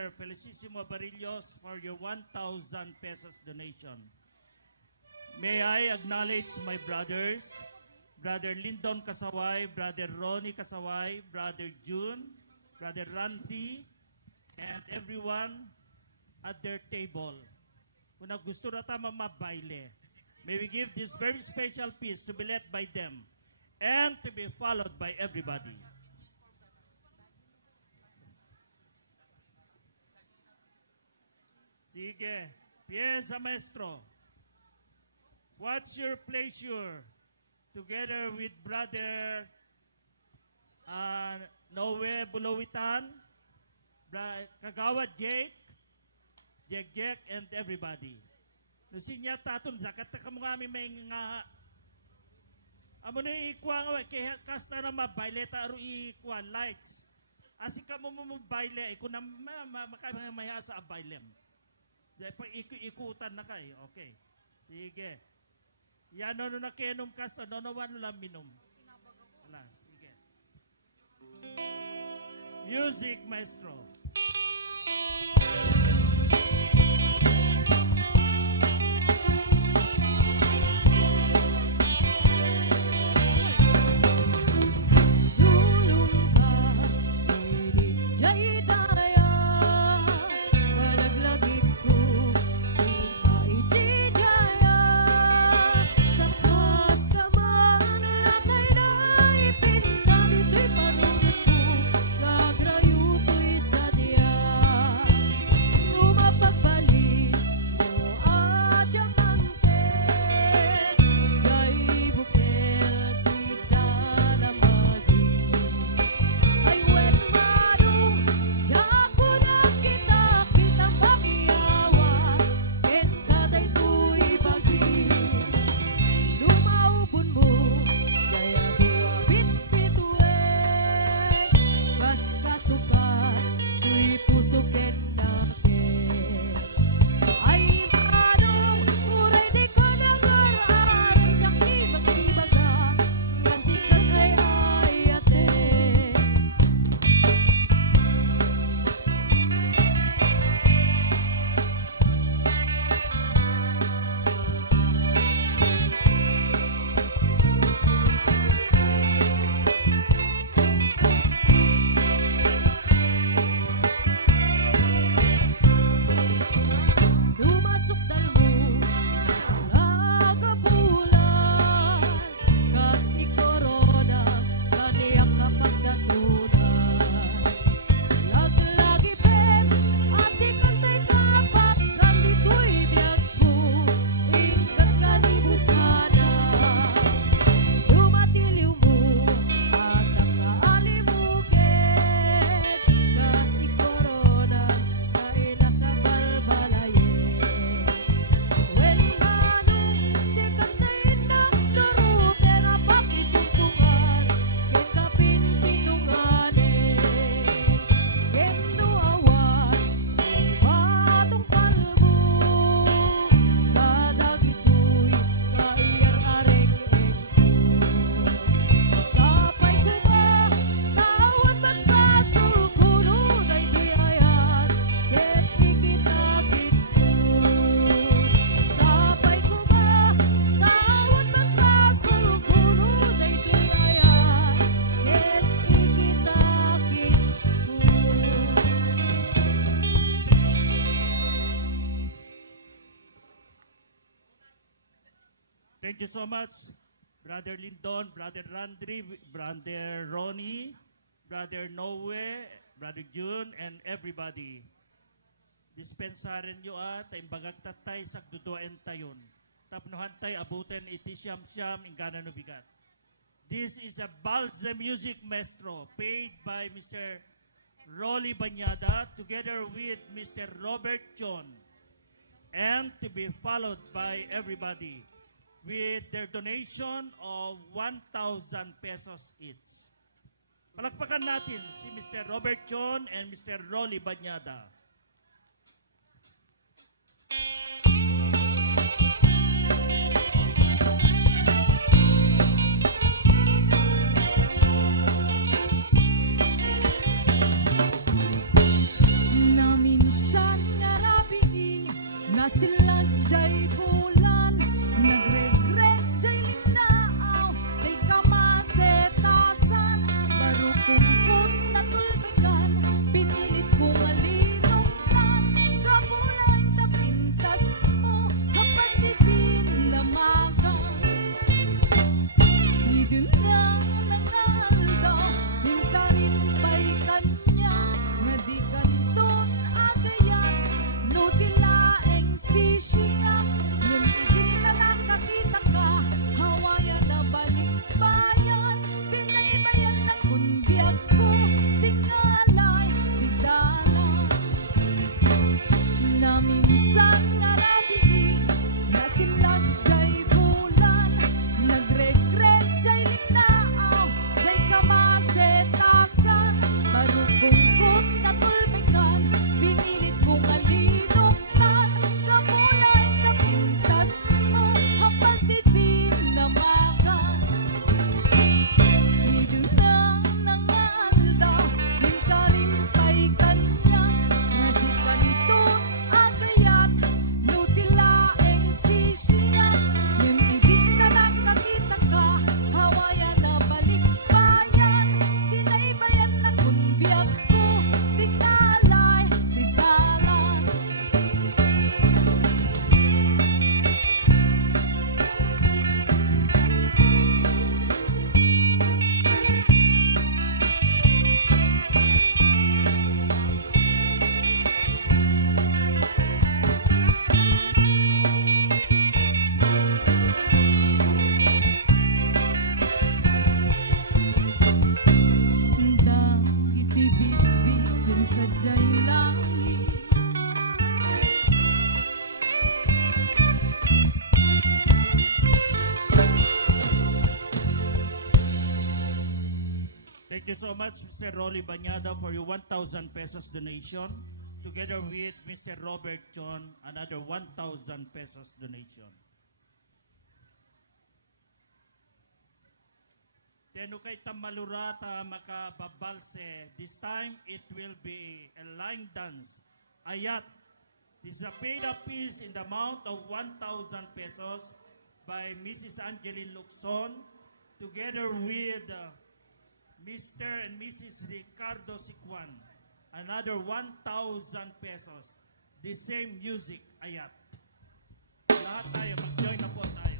Mr. Felicissimo Barillos for your 1,000 pesos donation. May I acknowledge my brothers, Brother Lyndon Kasaway, Brother Ronnie Kasaway, Brother June, Brother Randy, and everyone at their table. Kung gusto na tama mabaile, may we give this very special piece to be led by them and to be followed by everybody. Sige, pieza maestro. What's your pleasure? Together with Brother Noe Bulawitan, Kagawad Jake, Jek, and everybody. Nusinya taton zakat ka mo kami may nga amo na ikwa nga kay kasta na mabaileta aro ikwa lights. Asi ka mo baile iko na makamaya sa bailem. Dahil pa ikutan na kay. Okay. Sige. Yan no na kenom kas no wano lang minom. Ala, sige. Music maestro. Thank you so much, Brother Lyndon, Brother Randy, Brother Ronnie, Brother Noe, Brother June, and everybody. Dispensaren nyo tayo bagag tatay sagduduan tayon. Tapnuhan tayo abutin iti siyam-siyam ingana no bigat. This is a Balsa Music Maestro paid by Mr. Rolly Banyada together with Mr. Robert John, and to be followed by everybody with their donation of 1,000 pesos each. Palakpakan natin si Mr. Robert John and Mr. Rolly Banyada. Namin Thank you so much, Mr. Rolly Banyada, for your 1,000 pesos donation. Together with Mr. Robert John, another 1,000 pesos donation. Tenu kay Tamalurata makababalse. This time it will be a line dance. Ayat. This is a paid-up piece in the amount of 1,000 pesos by Mrs. Angeline Luxon, together with Mr. and Mrs. Ricardo Sikwan. Another 1,000 pesos. The same music, Ayat. Lahat tayo, mag-join na po tayo.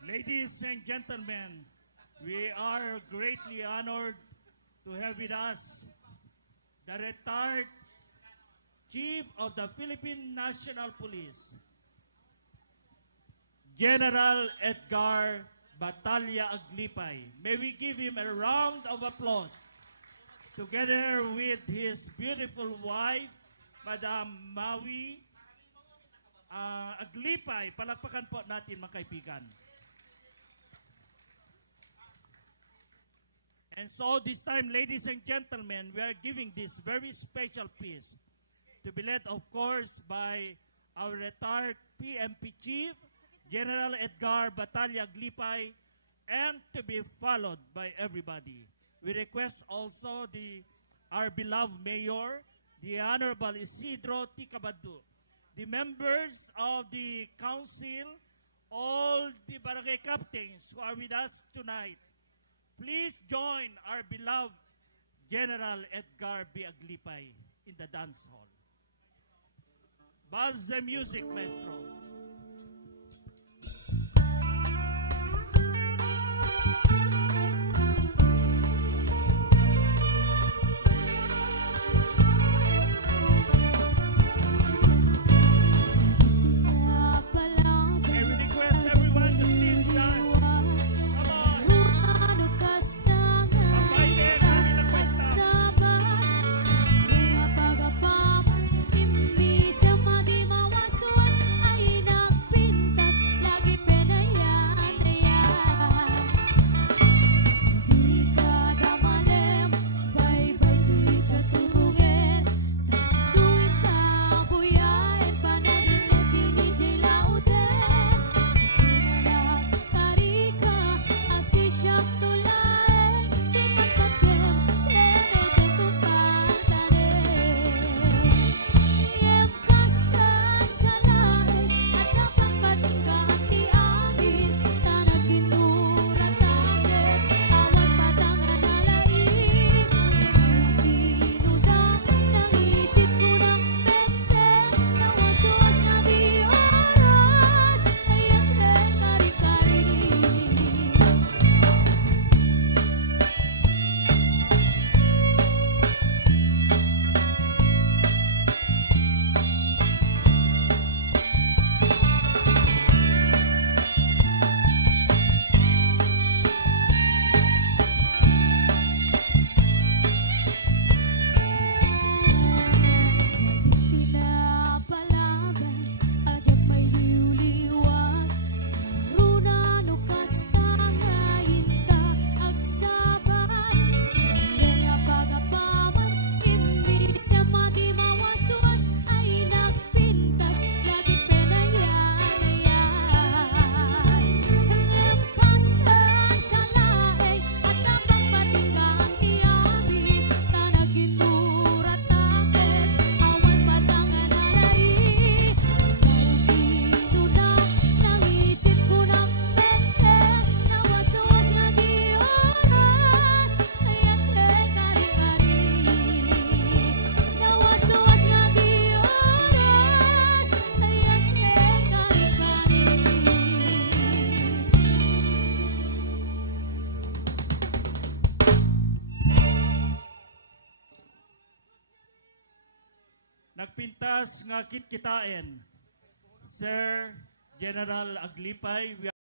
Ladies and gentlemen, we are greatly honored to have with us the retired Chief of the Philippine National Police, General Edgar Batalla Aglipay. May we give him a round of applause together with his beautiful wife, Madam Maui Aglipay. Palakpakan po natin mga kaibigan. And so this time, ladies and gentlemen, we are giving this very special piece to be led, of course, by our retired PMP Chief, General Edgar Batalla Aglipay, and to be followed by everybody. We request also our beloved Mayor, the Honorable Isidro Ticabadu, the members of the Council, all the barangay captains who are with us tonight. Please join our beloved General Edgar B. Aglipay in the dance hall. Buzz the music, maestro. Nagpintas nga kitkitain, Sir General Aglipay.